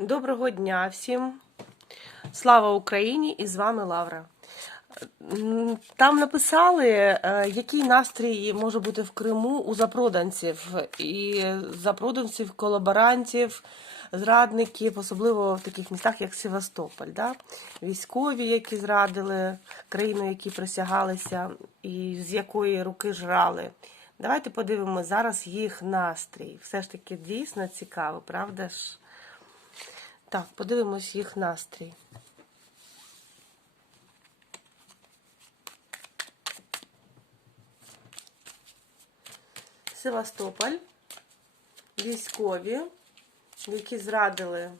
Доброго дня всім. Слава Україні! І з вами Лавра. Там написали, е, який настрій може бути в Криму у запроданців. І запроданців, колаборантів, зрадників, особливо в таких містах, як Севастополь. Да? Військові, які зрадили країну, які присягалися, і з якої руки жрали. Давайте подивимося зараз їх настрій. Все ж таки дійсно цікаво, правда ж? Так, подивимось їх настрій. Севастополь, військові, які зрадили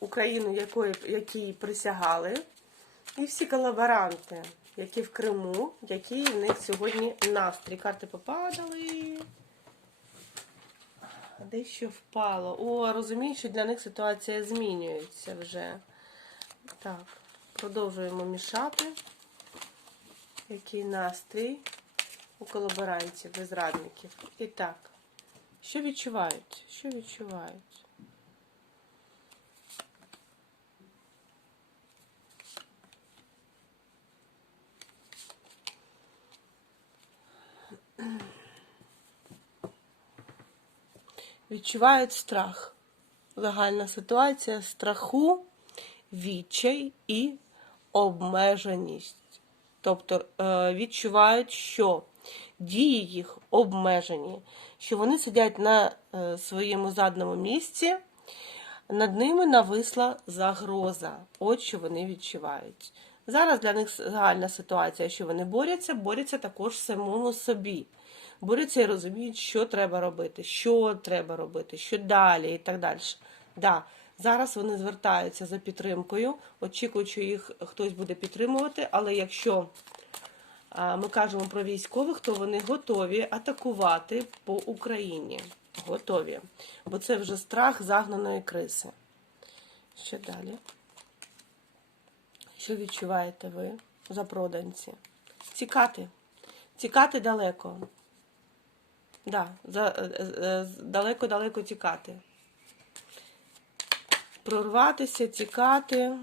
Україну, якої, якій присягали, і всі колаборанти, які в Криму, які в них сьогодні настрій. Карти попадали. Дещо впало. О, розумію, що для них ситуація змінюється вже. Так, продовжуємо мішати. Який настрій у колаборантів і зрадників. І так, що відчувають? Що відчувають? Відчувають страх. Загальна ситуація страху, відчай і обмеженість. Тобто е, відчувають, що дії їх обмежені, що вони сидять на е, своєму задному місці, над ними нависла загроза. От що вони відчувають. Зараз для них загальна ситуація, що вони борються, борються також самому собі. Борються і розуміють, що треба робити, що треба робити, що далі і так далі. Да, зараз вони звертаються за підтримкою, очікують, що їх хтось буде підтримувати, але якщо ми кажемо про військових, то вони готові атакувати по Україні. Готові. Бо це вже страх загнаної криси. Що далі? Що відчуваєте ви, запроданці? Тікати. Тікати далеко. Да, е, е, далеко-далеко тікати. Прорватися, тікати.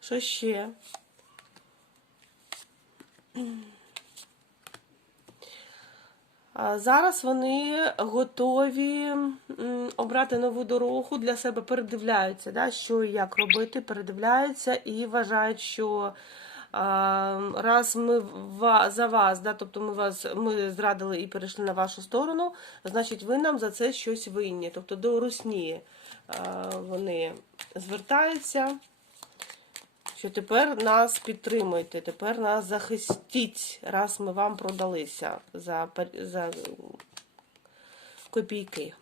Що ще? Зараз вони готові обрати нову дорогу для себе, передивляються, да, що і як робити, передивляються і вважають, що раз ми за вас, да, тобто ми вас ми зрадили і перейшли на вашу сторону, значить ви нам за це щось винні. Тобто до русні вони звертаються що тепер нас підтримуйте, тепер нас захистіть, раз ми вам продалися за, за копійки.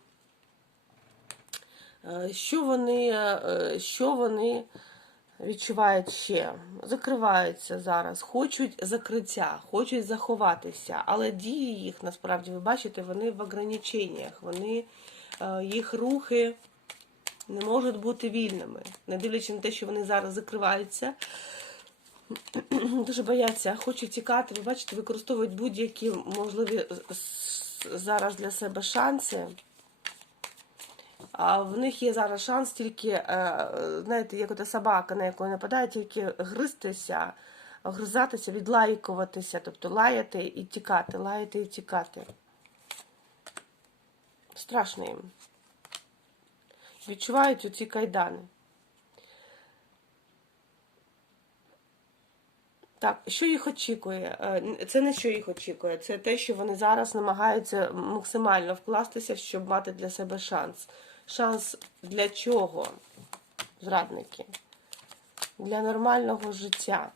Е, Що вони, е, що вони відчувають ще? Закриваються зараз, хочуть закриття, хочуть заховатися, але дії їх насправді, ви бачите, вони в ограниченнях, вони, е, їх рухи не можуть бути вільними, не дивлячись на те, що вони зараз закриваються, дуже бояться, хочуть тікати. Ви бачите, використовують будь-які можливі зараз для себе шанси. В них є зараз шанс тільки, е, знаєте, як ота собака, на яку нападає, тільки гристися, гризатися, відлайкуватися, тобто лаяти і тікати, лаяти і тікати. Страшно їм відчувають оці кайдани. Так, що їх очікує? Е, Це не що їх очікує, це те, що вони зараз намагаються максимально вкластися, щоб мати для себе шанс. Шанс для чого, зрадники? Для нормального життя.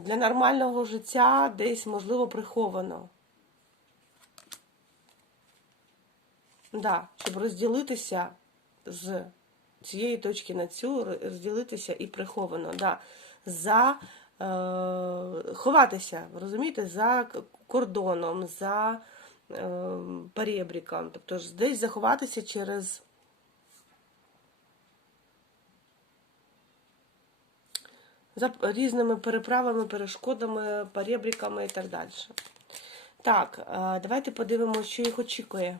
Для нормального життя десь, можливо, приховано. Да, щоб розділитися з цієї точки на цю, розділитися і приховано. Да, за е, ховатися, розумієте, за кордоном, за перебріком. Тобто ж десь заховатися через. За різними переправами, перешкодами, перебріками і так далі. Так, е, давайте подивимося, що їх очікує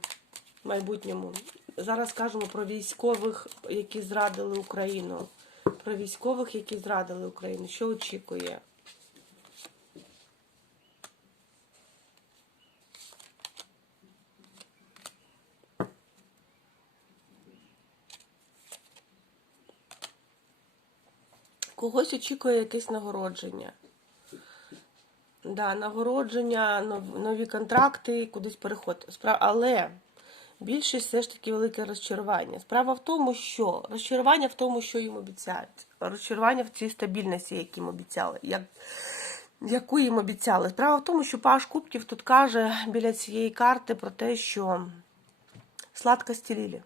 в майбутньому. Зараз скажемо про військових, які зрадили Україну. Про військових, які зрадили Україну. Що очікує? Когось очікує якесь нагородження. Да, нагородження, нові контракти, кудись переход. Але більшість все ж таки велике розчарування. Справа в тому, що розчарування в тому, що їм обіцяють. Розчарування в цій стабільності, які їм обіцяли. Як, яку їм обіцяли. Справа в тому, що Паш Кубків тут каже біля цієї карти про те, що сладкості лілі.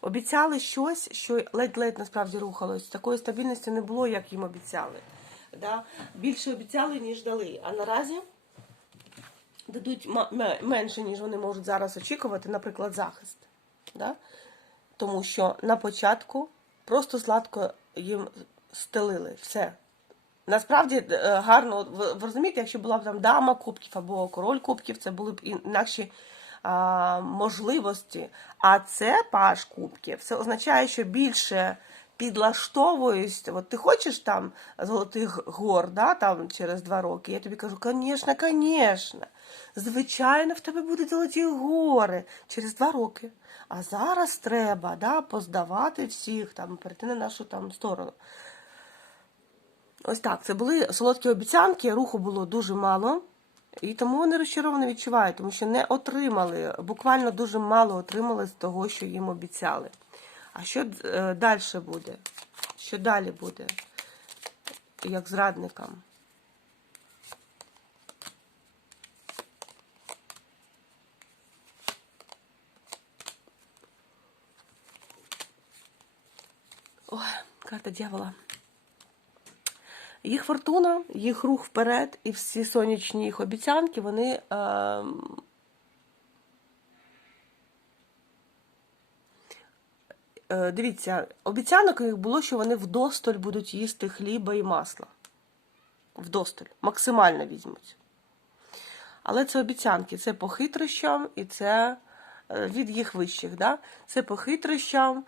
Обіцяли щось, що ледь-ледь насправді рухалось. Такої стабільності не було, як їм обіцяли. Да? Більше обіцяли, ніж дали. А наразі дадуть менше, ніж вони можуть зараз очікувати, наприклад, захист. Да? Тому що на початку просто сладко їм стелили все. Насправді е, гарно, ви, розумієте, якщо була б там дама кубків або король кубків, це були б інакші можливості. А це паш кубків. Це означає, що більше підлаштовуюсь. От ти хочеш там золотих гор, да, там через два роки. Я тобі кажу, звісно, звісно. Звичайно, в тебе будуть золоті гори через два роки. А зараз треба да, поздавати всіх, там, перейти на нашу там сторону. Ось так, це були солодкі обіцянки, руху було дуже мало. І тому вони розчаровані відчувають, тому що не отримали, буквально дуже мало отримали з того, що їм обіцяли. А що е, далі буде? Що далі буде? Як зрадникам? Ой, карта дьявола. Їх фортуна, їх рух вперед і всі сонячні їх обіцянки, вони. Е, е, дивіться, обіцянок їх було, що вони вдосталь будуть їсти хліба і масла. Вдосталь. Максимально візьмуть. Але це обіцянки, це по хитрощам і це е, від їх вищих. Да? Це по хитрощам.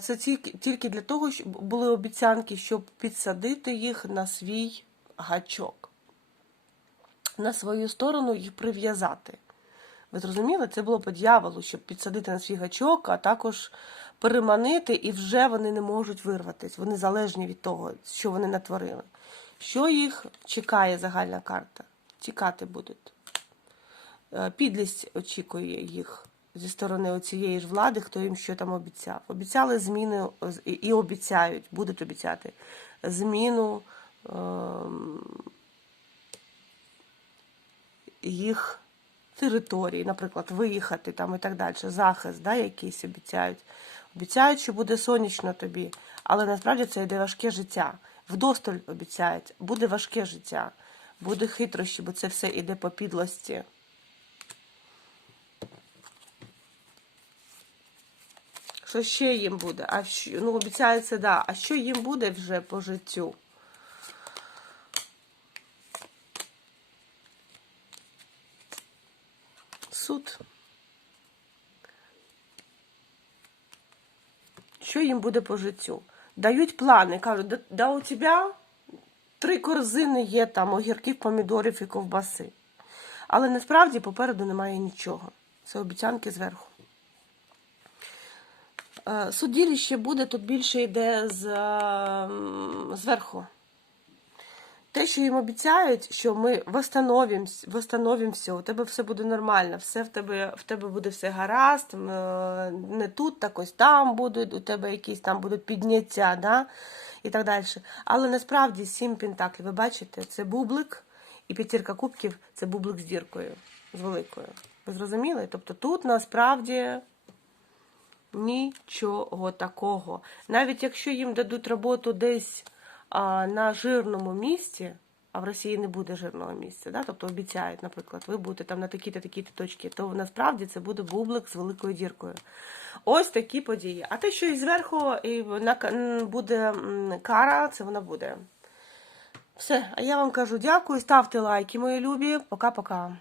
Це тільки, тільки для того, щоб були обіцянки, щоб підсадити їх на свій гачок, на свою сторону їх прив'язати. Ви зрозуміли? Це було по дьяволу, щоб підсадити на свій гачок, а також переманити, і вже вони не можуть вирватися. Вони залежні від того, що вони натворили. Що їх чекає загальна карта? Тікати будуть. Е, Підлість очікує їх зі сторони цієї ж влади, хто їм що там обіцяв. Обіцяли зміни і- обіцяють, будуть обіцяти зміну ем, їх території, наприклад, виїхати там і так далі, захист, да, якийсь обіцяють. Обіцяють, що буде сонячно тобі, але насправді це йде важке життя. Вдосталь обіцяють, буде важке життя, буде хитрощі, бо це все йде по підлості. Що ще їм буде? А що, ну, обіцяється, да. А що їм буде вже по життю? Суд. Що їм буде по життю? Дають плани, кажуть, да, да у тебе три корзини є там огірків, помідорів і ковбаси. Але насправді попереду немає нічого. Це обіцянки зверху. Е, Судилище буде, тут більше йде з, ем, зверху. Те, що їм обіцяють, що ми восстановимося, у тебе все буде нормально, все в тебе, в тебе буде все гаразд, е, не тут, так ось там будуть, у тебе якісь там будуть підняття, да? і так далі. Але насправді сім пентаклів, ви бачите, це бублик, і п'ятірка кубків це бублик з діркою, з великою. Ви зрозуміли? Тобто тут насправді Нічого такого. Навіть якщо їм дадуть роботу десь а, на жирному місці, а в Росії не буде жирного місця, да? тобто обіцяють, наприклад, ви будете там на такі-то такі-то точки, то насправді це буде бублик з великою діркою. Ось такі події. А те, що і зверху і буде кара, це вона буде. Все, а я вам кажу дякую, ставте лайки, мої любі. Пока-пока.